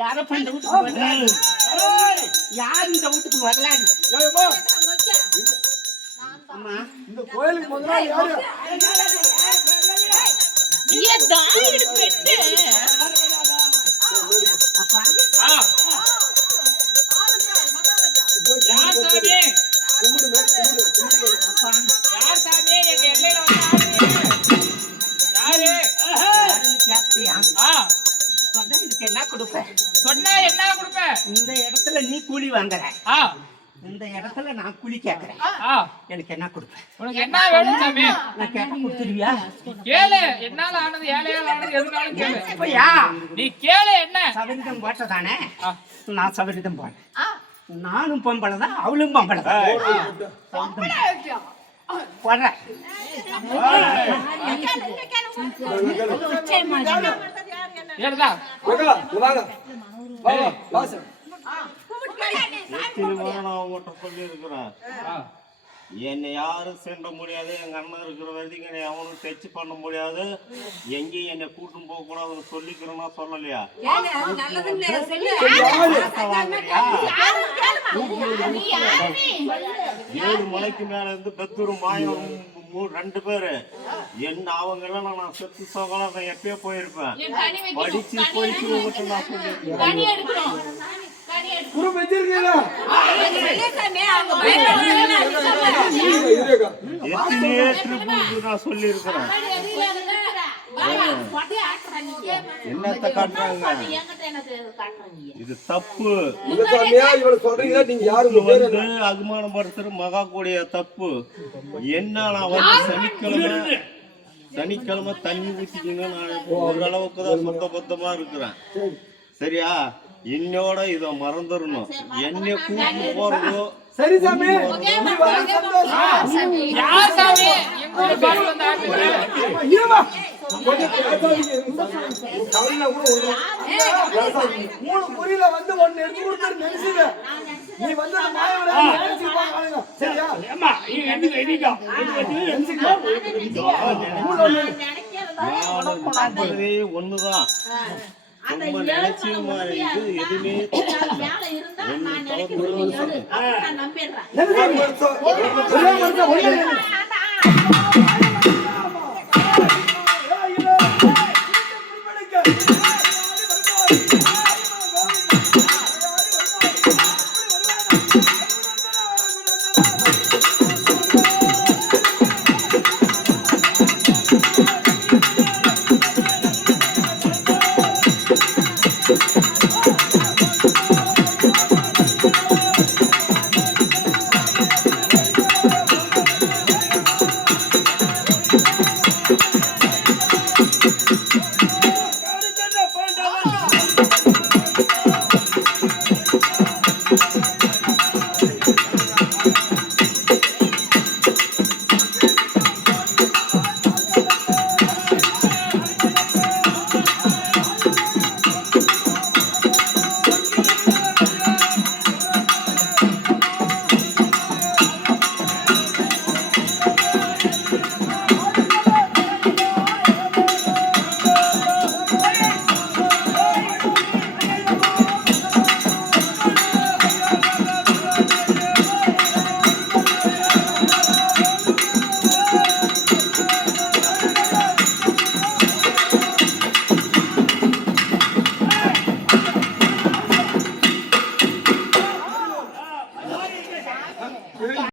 யாரப்ப இந்த வீட்டுக்கு வரலாது? யார் இந்த வீட்டுக்கு வரலாது? இந்த கோயிலுக்கு முதலாளி யாரு? என்ன கொடுப்பேன்? சொன்னா என்ன கொடுப்பேன்? இந்த இடத்துல நீ கூலி வாங்குற, இந்த இடத்துல நான் கூலி கேட்கிறேன். எனக்கு என்ன கொடுப்பேன்? உனக்கு என்ன வேணும் சாமி? நான் கேட்டா கொடுத்துருவியா? கேளு. என்னால ஆனது ஏழையால ஆனது எதுனாலும் கேளு. இப்பயா நீ கேளு. என்ன சவரிதம் போட்டதானே? நான் சவரிதம் போட்டேன். நானும் பொம்பளை தான், அவளும் பொம்பளை தான். போடுறேன். என்னை யாரும் சென்ற முடியாது. எங்க அண்ணன் இருக்கிற வரைக்கும் என்னை அவனும் டச் பண்ண முடியாது. எங்கேயும் என்னை கூட்டும் போக கூடாதுன்னு சொல்லிக்கிறேன்னா சொல்லலையா? ஏழு மலைக்கு மேல இருந்து பெத்தூர் மாயம் 2 பேரு என்ன அவங்க எல்லாம் நான் செத்து சோகலாம் நான் எப்பயோ போயிருப்பேன். படிச்சு போயிட்டு நான் சொல்லியிருக்கேன். நான் சொல்லி இருக்கிறேன். என்னத்த காட்டுறாங்க? இது தப்பு. அகுமானப்படுத்துற மகா கூடிய தப்பு. என்ன நான் வந்து சனிக்கிழமை தண்ணி ஊத்திக்கணும். நான் ஓரளவுக்கு தான் சுத்தபத்தமா இருக்கிறேன். சரியா? என்னோட இத மறந்துடணும். என்னை கூட்டு போறதோ சரி சாமி. புரியல வந்து ஒன்னு எடுத்து கொடுத்தாரு நினைச்சுங்க. நீ வந்து ஒண்ணுதான் நினைச்சு எதுவுமே நம்பிடுறேன்.